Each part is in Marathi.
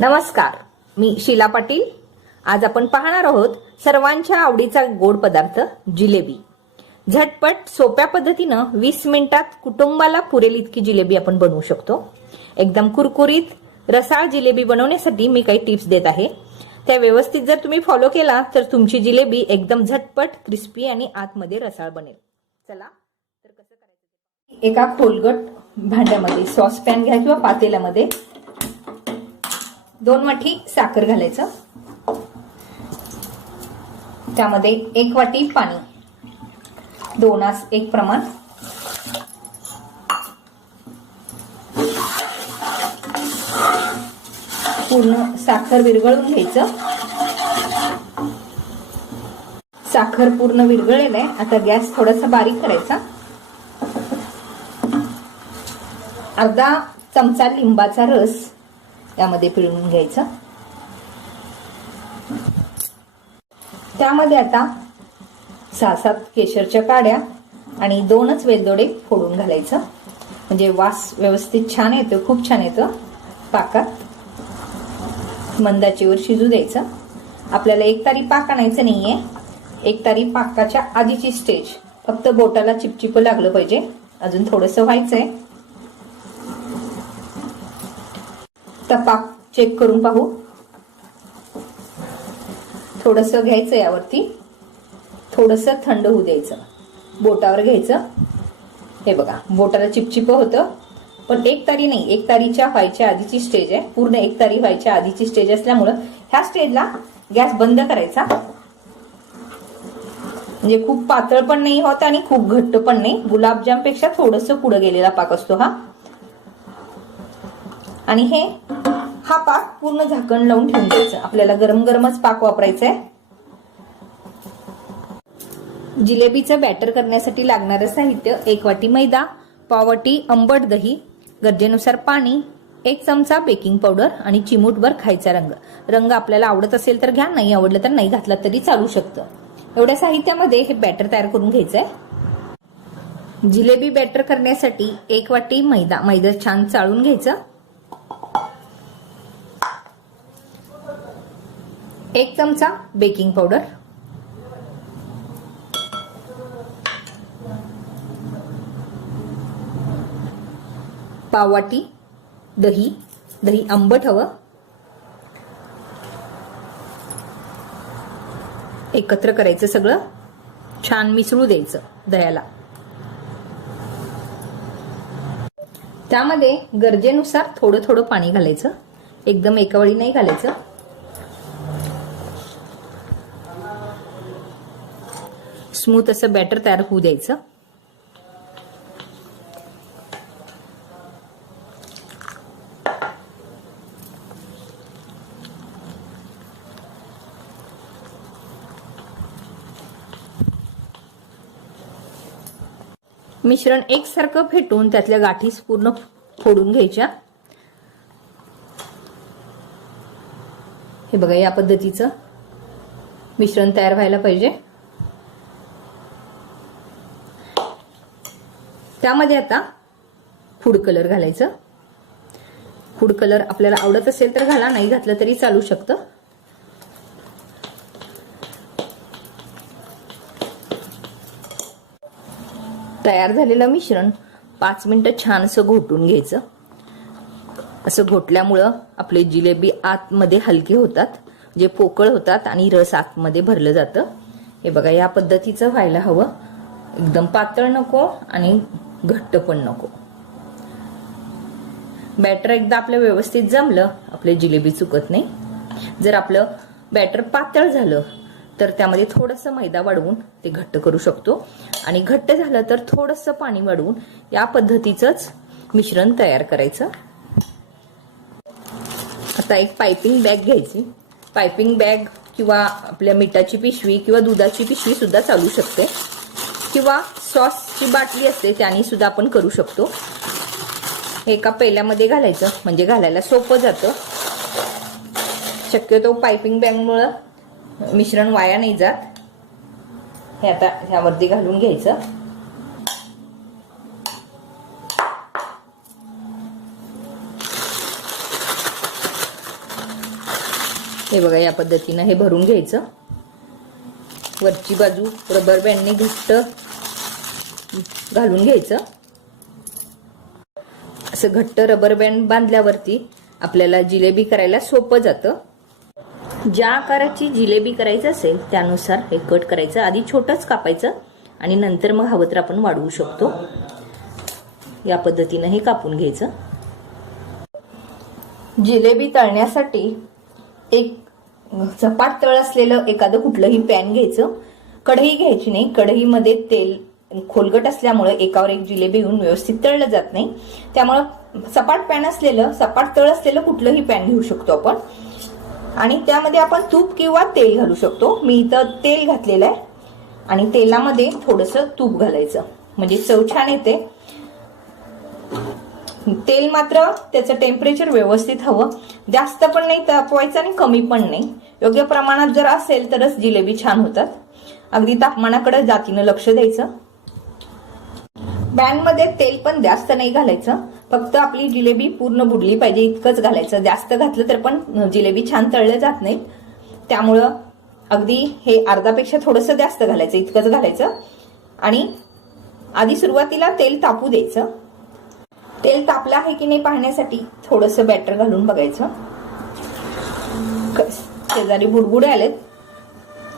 नमस्कार मी शीला पाटील. आज आपण पाहणार आहोत सर्वांच्या आवडीचा गोड पदार्थ जिलेबी. झटपट सोप्या पद्धतीनं वीस मिनिटात कुटुंबाला पुरेल इतकी जिलेबी आपण बनवू शकतो. एकदम कुरकुरीत रसाळ जिलेबी बनवण्यासाठी मी काही टिप्स देत आहे. त्या व्यवस्थित जर तुम्ही फॉलो केला तर तुमची जिलेबी एकदम झटपट क्रिस्पी आणि आतमध्ये रसाळ बनेल. चला तर कसं करायचं एका खोलगट भांड्यामध्ये सॉस पॅन घ्या किंवा पातेल्यामध्ये दोन वाटी साखर घालायचं. त्यामध्ये एक वाटी पाणी. दोनास एक प्रमाण. पूर्ण साखर विरघळून घ्यायचं. साखर पूर्ण विरघळलेलं आहे. आता गॅस थोडासा बारीक करायचा. अर्धा चमचा लिंबाचा रस. त्यामध्ये पिळून घ्यायचं. त्यामध्ये आता सहा सात केशरच्या काड्या आणि दोनच वेलदोडे फोडून घालायचं. म्हणजे वास व्यवस्थित छान येतो खूप छान येतं पाकात मंदाचीवर शिजू द्यायचं. आपल्याला एक तारी पाक आणायचं नाहीये. एक तारी पाकाच्या आधीची स्टेज फक्त बोटाला चिपचिप लागलं पाहिजे. अजून थोडंसं व्हायचंय. आहे पाक चेक करून पाहू. थोडस घ्यायचं यावरती. थोडस थंड होऊ द्यायचं. बोटावर घ्यायचं. हे बघा बोटाला चिपचिप होतं. पण एक तारी नाही एक तारीच्या व्हायच्या आधीची स्टेज आहे. पूर्ण एक तारी व्हायच्या आधीची स्टेज असल्यामुळं ह्या स्टेजला गॅस बंद करायचा. म्हणजे खूप पातळ पण नाही होत आणि खूप घट्ट पण नाही. गुलाबजामपेक्षा थोडस पुढे गेलेला पाक असतो हा. आणि हे हा पाक पूर्ण झाकण लावून ठेवून द्यायचं आपल्याला गरम गरमच पाक वापरायचा आहे जिलेबीचं बॅटर करण्यासाठी लागणारं साहित्य एक वाटी मैदा पावटी आंबट दही गरजेनुसार पाणी एक चमचा बेकिंग पावडर आणि चिमूटभर खायचा रंग. रंग आपल्याला आवडत असेल तर घ्या नाही आवडलं तर नाही घातला तरी चालू शकतं. एवढ्या साहित्यामध्ये हे बॅटर तयार करून घ्यायचं आहे जिलेबी बॅटर करण्यासाठी एक वाटी मैदा. मैदा छान चाळून घ्यायचं. एक चमचा बेकिंग पावडर. पावाटी दही दही आंबट हवं एकत्र करायचं सगळं. छान मिसळू द्यायचं दह्याला. त्यामध्ये गरजेनुसार थोडं थोडं पाणी घालायचं. एकदम एका वेळी नाही घालायचं. स्मूथ असं बॅटर तयार होऊ द्यायचं. मिश्रण एकसारखं फेटून त्यातल्या गाठी पूर्ण फोडून घ्यायच्या. हे बघा या पद्धतीचं मिश्रण तयार व्हायला पाहिजे. त्यामध्ये आता फूड कलर घालायचं. फूड कलर आपल्याला आवडत असेल तर घाला नाही घातलं तरी चालू शकतं. तयार झालेलं मिश्रण पाच मिनिटं छान असं घोटून घ्यायचं. असं घोटल्यामुळं आपले जिलेबी आतमध्ये हलके होतात जे पोकळ होतात आणि रस आतमध्ये भरलं जातं. हे बघा या पद्धतीचं व्हायला हवं. एकदम पातळ नको आणि घट्ट पण नको. बॅटर एकदा आपलं व्यवस्थित जमलं आपले जिलेबी चुकत नाही. जर आपलं बॅटर पातळ झालं तर त्यामध्ये थोडंसं मैदा वाढवून ते घट्ट करू शकतो. आणि घट्ट झालं तर थोडंसं पाणी वाढवून या पद्धतीचंच मिश्रण तयार करायचं. आता एक पायपिंग बॅग घ्यायची. पायपिंग बॅग किंवा आपल्या मिठाची पिशवी किंवा दुधाची पिशवी सुद्धा चालू शकते. किंवा सॉसची बाटली असते त्याने सुद्धा आपण करू शकतो. एका पेल्यामध्ये घालायचं म्हणजे घालायला सोपं जातं. शक्यतो पायपिंग बॅगमुळं मिश्रण वाया नाही जात. हे आता ह्यावरती घालून घ्यायचं. हे बघा या पद्धतीनं हे भरून घ्यायचं. वरची बाजू रबर बँडने घट्ट घालून घ्यायचं. असं घट्ट रबर बँड बांधल्यावरती आपल्याला जिलेबी करायला सोपं जातं. ज्या आकाराची जिलेबी करायची असेल त्यानुसार हे कट करायचं. आधी छोटंच कापायचं आणि नंतर मग हवं तर आपण वाढवू शकतो. या पद्धतीनं हे कापून घ्यायचं. जिलेबी तळण्यासाठी एक सपाट तळ असलेलं एखादं कुठलंही पॅन घ्यायचं. कढई घ्यायची नाही. कढईमध्ये तेल खोलगट असल्यामुळे एकावर एक जिलेबी घेऊन व्यवस्थित तळलं जात नाही. त्यामुळं सपाट पॅन असलेलं सपाट तळ असलेलं कुठलंही पॅन घेऊ शकतो आपण. आणि त्यामध्ये आपण तूप किंवा तेल घालू शकतो. मी इथं तेल घातलेलं आहे. आणि तेलामध्ये थोडंसं तूप घालायचं. म्हणजे चव छान येते. तेल मात्र त्याचं टेम्परेचर व्यवस्थित हवं. जास्त पण नाही तापवायचं आणि कमी पण नाही. योग्य प्रमाणात जर असेल तरच जिलेबी छान होतात. अगदी तापमानाकडे जातीनं लक्ष द्यायचं. पॅनमध्ये तेल पण जास्त नाही घालायचं. फक्त आपली जिलेबी पूर्ण बुडली पाहिजे इतकंच घालायचं. जास्त घातलं तर पण जिलेबी छान तळल्या जात नाही. त्यामुळं अगदी हे अर्धापेक्षा थोडंसं जास्त घालायचं इतकंच घालायचं. आणि आधी सुरुवातीला तेल तापू द्यायचं. तेल तापलं आहे की नाही पाहण्यासाठी थोडंसं बॅटर घालून बघायचं. शेजारी बुडबुडे आलेत.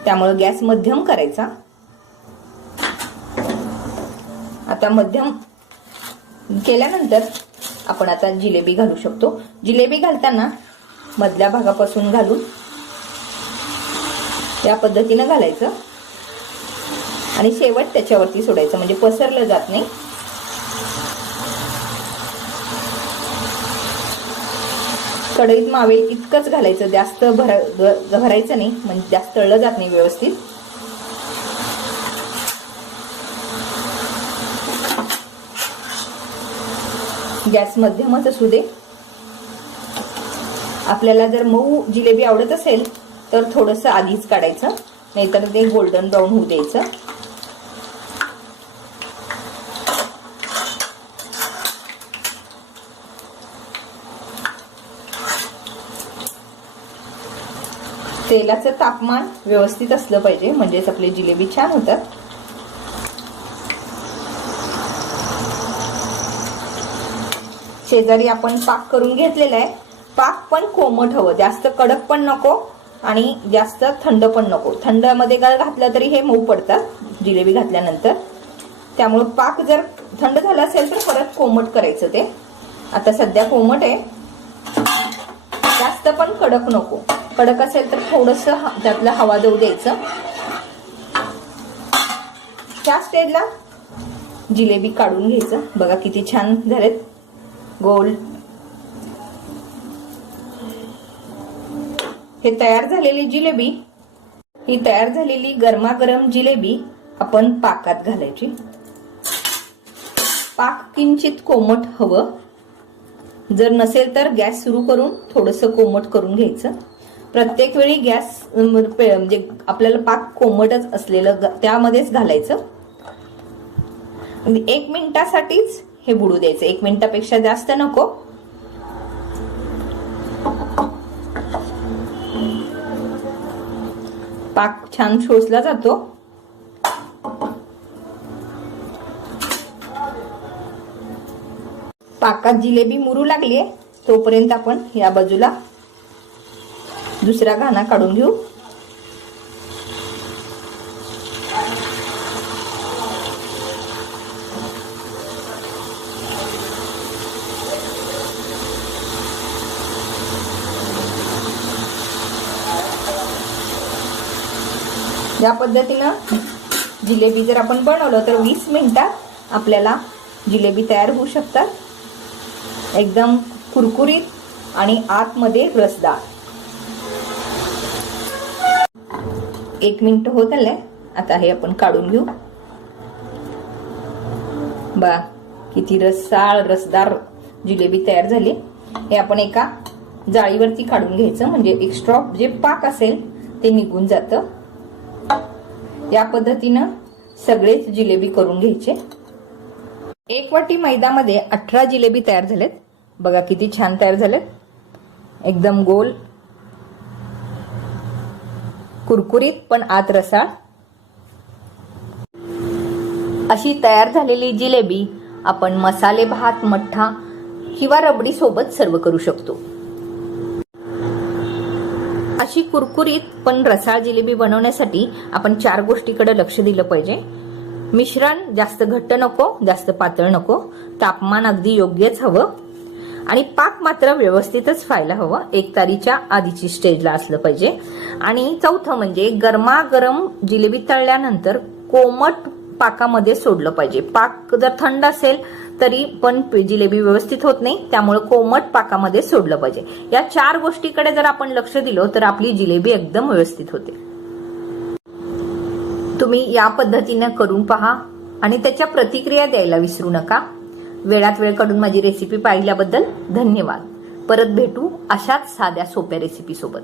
त्यामुळं गॅस मध्यम करायचा. आता मध्यम केल्यानंतर आपण आता जिलेबी घालू शकतो. जिलेबी घालताना मधल्या भागापासून घालून या पद्धतीनं घालायचं. आणि शेवट त्याच्यावरती सोडायचं म्हणजे पसरलं जात नाही. कढईत मावेल इतकंच घालायचं जास्त भरा भरायचं नाही म्हणजे जास्त तळलं जात नाही व्यवस्थित. गॅस मध्यमच असू दे. आपल्याला जर मऊ जिलेबी आवडत असेल तर थोडंसं आधीच काढायचं. नाहीतर ते गोल्डन ब्राऊन होऊ द्यायचं. तेलाचं तापमान व्यवस्थित असलं पाहिजे म्हणजेच आपली जिलेबी छान होतात. शेजारी आपण पाक करून घेतलेला आहे. पाक पण कोमट हवं. जास्त कडक पण नको आणि जास्त थंड पण नको. थंडमध्ये काय का घातलं तरी हे मऊ पडतात जिलेबी घातल्यानंतर. त्यामुळं पाक जर थंड झाला असेल तर परत कोमट करायचं ते. आता सध्या कोमट आहे. जास्त पण कडक नको. कडक असेल तर थोडस त्यातलं हवा जाऊ द्यायचं. त्या स्टेजला जिलेबी काढून घ्यायचं. बघा किती छान झालेत. गोल. हे तयार झालेली जिलेबी ही तयार झालेली गरमागरम जिलेबी आपण पाकात घालायची. पाक किंचित कोमट हवं. जर नसेल तर गॅस सुरू करून थोडस कोमट करून घ्यायचं. प्रत्येक वेळी गॅस म्हणजे आपल्याला पाक कोमटच असलेलं त्यामध्येच घालायचं. एक मिनिटासाठीच हे बुडू द्यायचं. एक मिनिटापेक्षा जास्त नको. पाक छान शोषला जातो. पाकात जिलेबी मुरू लागली तोपर्यंत आपण या बाजूला दुसरा घाणा काढून घेऊ. या पद्धतीनं जिलेबी जर आपण बनवलं तर वीस मिनटात आपल्याला जिलेबी तयार होऊ शकतात. एकदम कुरकुरीत आणि आतमध्ये रसदार. एक मिनिट होत आलंय. आता हे आपण काढून घेऊ. बा किती रसाळ रसदार जिलेबी तयार झाली. हे आपण एका जाळीवरती काढून घ्यायचं. म्हणजे एक्स्ट्रॉ जे पाक असेल ते निघून जातं. या पद्धतीनं सगळेच जिलेबी करून घ्यायचे. एक वाटी मैदामध्ये अठरा जिलेबी तयार झालेत. बघा किती छान तयार झालेत. एकदम गोल कुरकुरीत पण आत रसाळ. अशी तयार झालेली जिलेबी आपण मसाले भात मठ्ठा किंवा रबडी सोबत सर्व करू शकतो. अशी कुरकुरीत पण रसाळ जिलेबी बनवण्यासाठी आपण चार गोष्टीकडे लक्ष दिलं पाहिजे. मिश्रण जास्त घट्ट नको जास्त पातळ नको तापमान अगदी योग्यच हवं. आणि पाक मात्र व्यवस्थितच व्हायला हवं एक तारीच्या आधीची स्टेजला असलं पाहिजे. आणि चौथं म्हणजे गरमागरम जिलेबी तळल्यानंतर कोमट पाकामध्ये सोडलं पाहिजे. पाक जर थंड असेल तरी पण जिलेबी व्यवस्थित होत नाही त्यामुळे कोमट पाकामध्ये सोडलं पाहिजे. या चार गोष्टीकडे जर आपण लक्ष दिलं तर आपली जिलेबी एकदम व्यवस्थित होते. तुम्ही या पद्धतीनं करून पहा आणि त्याच्या प्रतिक्रिया द्यायला विसरू नका. वेळात वेळ काढून माझी रेसिपी पाहिल्याबद्दल धन्यवाद. परत भेटू अशाच साध्या सोप्या रेसिपी सोबत.